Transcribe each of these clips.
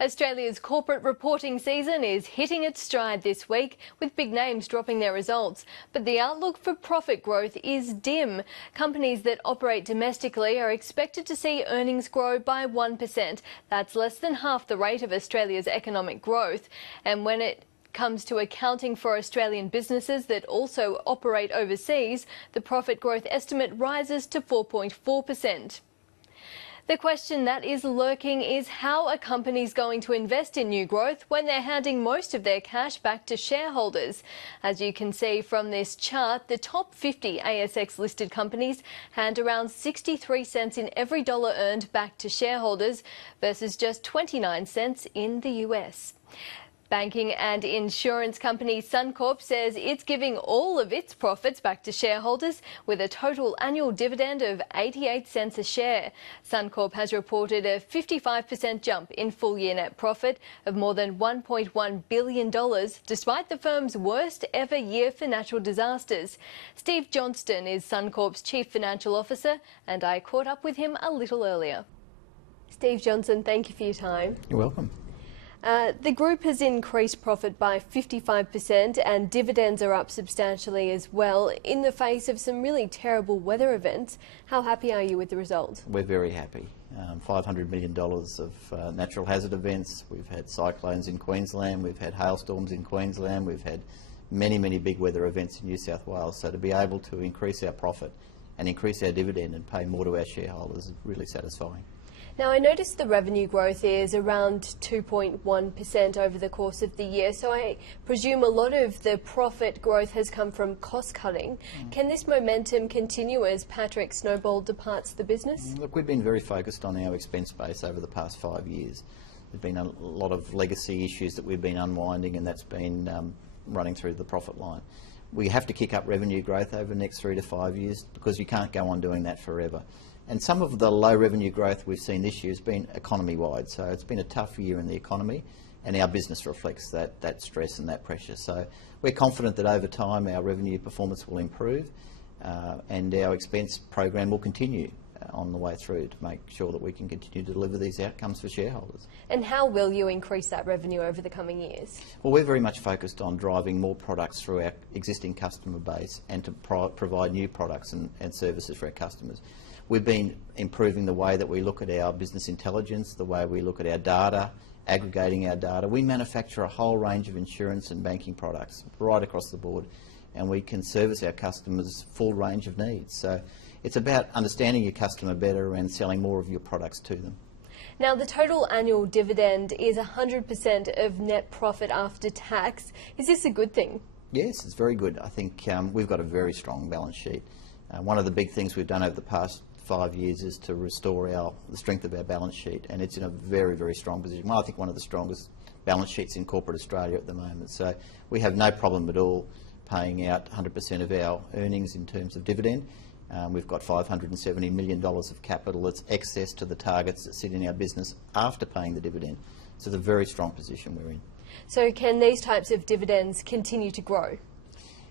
Australia's corporate reporting season is hitting its stride this week, with big names dropping their results. But the outlook for profit growth is dim. Companies that operate domestically are expected to see earnings grow by 1%. That's less than half the rate of Australia's economic growth. And when it comes to accounting for Australian businesses that also operate overseas, the profit growth estimate rises to 4.4%. The question that is lurking is how are companies going to invest in new growth when they're handing most of their cash back to shareholders? As you can see from this chart, the top 50 ASX listed companies hand around 63 cents in every dollar earned back to shareholders versus just 29 cents in the US. Banking and insurance company Suncorp says it's giving all of its profits back to shareholders with a total annual dividend of 88 cents a share. Suncorp has reported a 55% jump in full-year net profit of more than $1.1 billion, despite the firm's worst ever year for natural disasters. Steve Johnston is Suncorp's Chief Financial Officer, and I caught up with him a little earlier. Steve Johnston, thank you for your time. You're welcome. The group has increased profit by 55% and dividends are up substantially as well in the face of some really terrible weather events. How happy are you with the result? We're very happy. $500 million of natural hazard events. We've had cyclones in Queensland, we've had hailstorms in Queensland, we've had many big weather events in New South Wales. So to be able to increase our profit and increase our dividend and pay more to our shareholders is really satisfying. Now, I noticed the revenue growth is around 2.1% over the course of the year, so I presume a lot of the profit growth has come from cost cutting. Can this momentum continue as Patrick Snowball departs the business? Look, we've been very focused on our expense base over the past 5 years. There's been a lot of legacy issues that we've been unwinding, and that's been running through the profit line. We have to kick up revenue growth over the next 3 to 5 years because you can't go on doing that forever. And some of the low revenue growth we've seen this year has been economy-wide. So it's been a tough year in the economy, and our business reflects that stress and that pressure. So we're confident that over time our revenue performance will improve and our expense program will continue on the way through to make sure that we can continue to deliver these outcomes for shareholders. And how will you increase that revenue over the coming years? Well, we're very much focused on driving more products through our existing customer base and to provide new products and services for our customers. We've been improving the way that we look at our business intelligence, the way we look at our data, aggregating our data. We manufacture a whole range of insurance and banking products right across the board, and we can service our customers' full range of needs. So it's about understanding your customer better and selling more of your products to them. Now, the total annual dividend is 100% of net profit after tax. Is this a good thing? Yes, it's very good. I think we've got a very strong balance sheet. One of the big things we've done over the past 5 years is to restore the strength of our balance sheet, and it's in a very strong position. Well, I think one of the strongest balance sheets in corporate Australia at the moment. So we have no problem at all paying out 100% of our earnings in terms of dividend. We've got $570 million of capital that's excess to the targets that sit in our business after paying the dividend. So it's a very strong position we're in. So can these types of dividends continue to grow?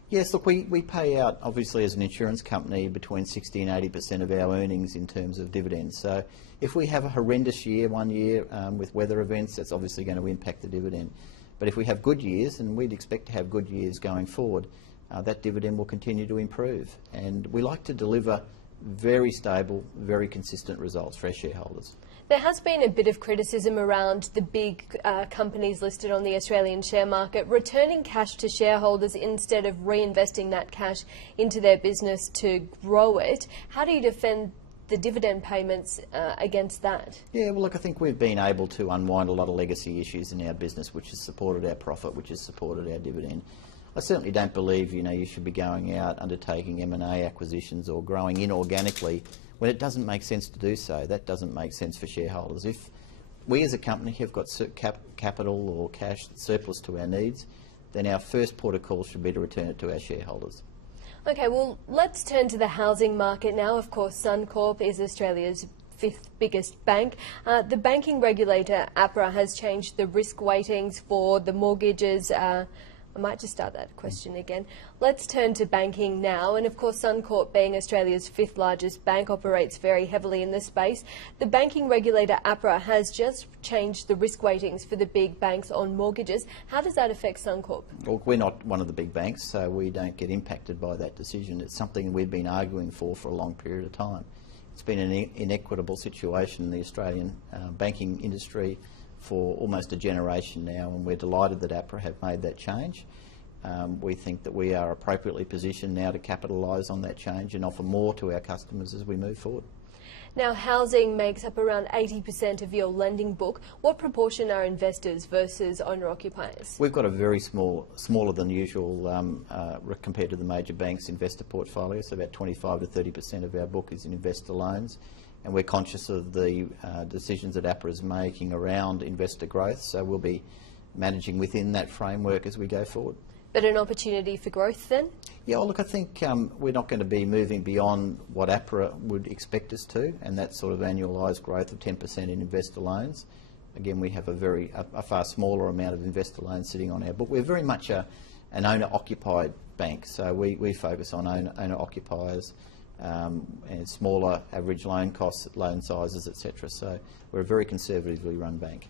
Yes, look, we pay out, obviously, as an insurance company, between 60 and 80% of our earnings in terms of dividends. So if we have a horrendous year one year with weather events, that's obviously going to impact the dividend. But if we have good years, and we'd expect to have good years going forward, that dividend will continue to improve. And we like to deliver very stable, very consistent results for our shareholders. There has been a bit of criticism around the big companies listed on the Australian share market returning cash to shareholders instead of reinvesting that cash into their business to grow it. How do you defend the dividend payments against that? Yeah, well, look, I think we've been able to unwind a lot of legacy issues in our business, which has supported our profit, which has supported our dividend. I certainly don't believe you should be going out undertaking M&A acquisitions or growing inorganically when it doesn't make sense to do so. That doesn't make sense for shareholders. If we as a company have got capital or cash surplus to our needs, then our first port of call should be to return it to our shareholders. Okay, well, let's turn to the housing market now. Of course, Suncorp is Australia's 5th biggest bank. The banking regulator, APRA, has changed the risk weightings for the mortgages I might just start that question again. Let's turn to banking now. And of course, Suncorp, being Australia's 5th largest bank, operates very heavily in this space. The banking regulator, APRA, has just changed the risk weightings for the big banks on mortgages. How does that affect Suncorp? Well, we're not one of the big banks, so we don't get impacted by that decision. It's something we've been arguing for a long period of time. It's been an inequitable situation in the Australian banking industry for almost a generation now, and we're delighted that APRA have made that change. We think that we are appropriately positioned now to capitalise on that change and offer more to our customers as we move forward. Now, housing makes up around 80% of your lending book. What proportion are investors versus owner-occupiers? We've got a very smaller than usual compared to the major banks' investor portfolio, so about 25 to 30% of our book is in investor loans. And we're conscious of the decisions that APRA is making around investor growth, so we'll be managing within that framework as we go forward. But an opportunity for growth then? Yeah, well, look, I think we're not going to be moving beyond what APRA would expect us to, and that sort of annualised growth of 10% in investor loans. Again, we have a far smaller amount of investor loans sitting on our book. We're very much an owner-occupied bank, so we focus on owner-occupiers, and smaller average loan costs, loan sizes, etc. So we're a very conservatively run bank.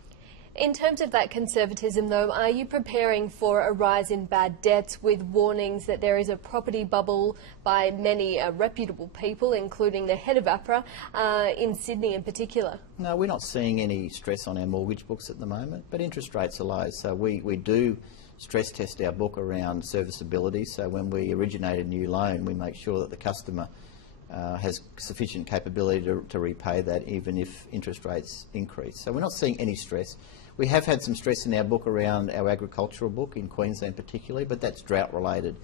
In terms of that conservatism though, are you preparing for a rise in bad debts with warnings that there is a property bubble by many reputable people, including the head of APRA, in Sydney in particular? No, we're not seeing any stress on our mortgage books at the moment, but interest rates are low, so we do stress test our book around serviceability. So when we originate a new loan, we make sure that the customer has sufficient capability to repay that even if interest rates increase. So we're not seeing any stress. We have had some stress in our book around our agricultural book in Queensland particularly, but that's drought related,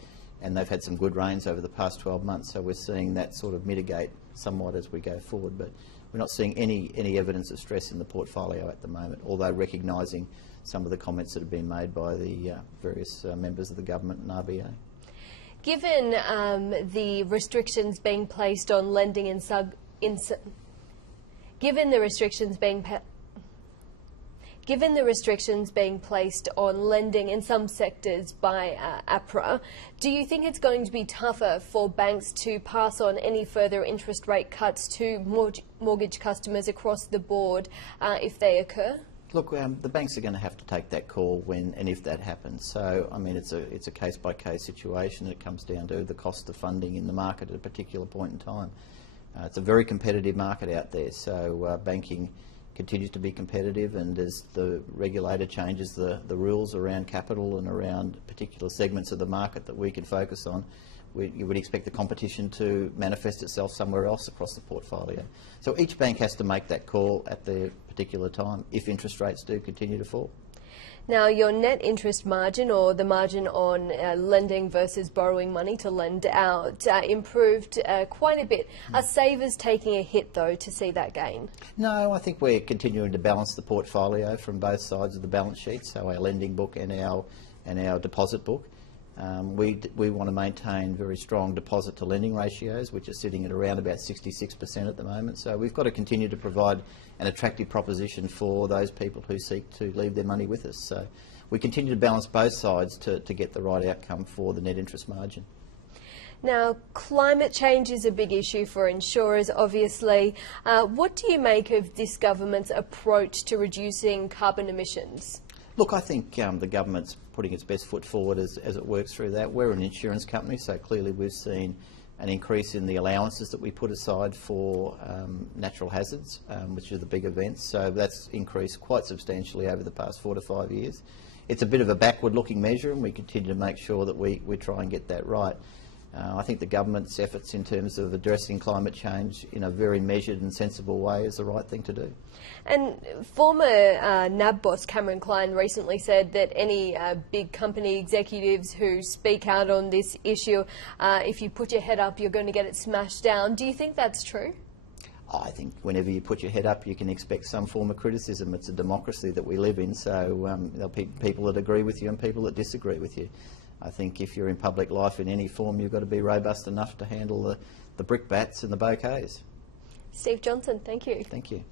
and they've had some good rains over the past 12 months, so we're seeing that sort of mitigate somewhat as we go forward. But we're not seeing any evidence of stress in the portfolio at the moment, although recognising some of the comments that have been made by the various members of the government and RBA. Given the restrictions being placed on lending given the restrictions being placed on lending in some sectors by APRA, do you think it's going to be tougher for banks to pass on any further interest rate cuts to mortgage customers across the board if they occur? Look, the banks are going to have to take that call when and if that happens. So, I mean, it's a case-by-case situation. It comes down to the cost of funding in the market at a particular point in time. It's a very competitive market out there, so banking continues to be competitive, and as the regulator changes the rules around capital and around particular segments of the market that we can focus on, you would expect the competition to manifest itself somewhere else across the portfolio. So each bank has to make that call at the particular time if interest rates do continue to fall. Now, your net interest margin, or the margin on lending versus borrowing money to lend out, improved quite a bit. Are savers taking a hit, though, to see that gain? No, I think we're continuing to balance the portfolio from both sides of the balance sheet, so our lending book and our deposit book. We want to maintain very strong deposit to lending ratios, which are sitting at around about 66% at the moment. So we've got to continue to provide an attractive proposition for those people who seek to leave their money with us. So we continue to balance both sides to get the right outcome for the net interest margin. Now, climate change is a big issue for insurers, obviously. What do you make of this government's approach to reducing carbon emissions? Look, I think the government's putting its best foot forward as it works through that. We're an insurance company, so clearly we've seen an increase in the allowances that we put aside for natural hazards, which are the big events. So that's increased quite substantially over the past 4 to 5 years. It's a bit of a backward-looking measure, and we continue to make sure that we try and get that right. I think the government's efforts in terms of addressing climate change in a very measured and sensible way is the right thing to do. And former NAB boss Cameron Klein recently said that any big company executives who speak out on this issue, if you put your head up, you're going to get it smashed down. Do you think that's true? I think whenever you put your head up, you can expect some form of criticism. It's a democracy that we live in, so there'll be people that agree with you and people that disagree with you. I think if you're in public life in any form, you've got to be robust enough to handle the brickbats and the bouquets. Steve Johnston, thank you. Thank you.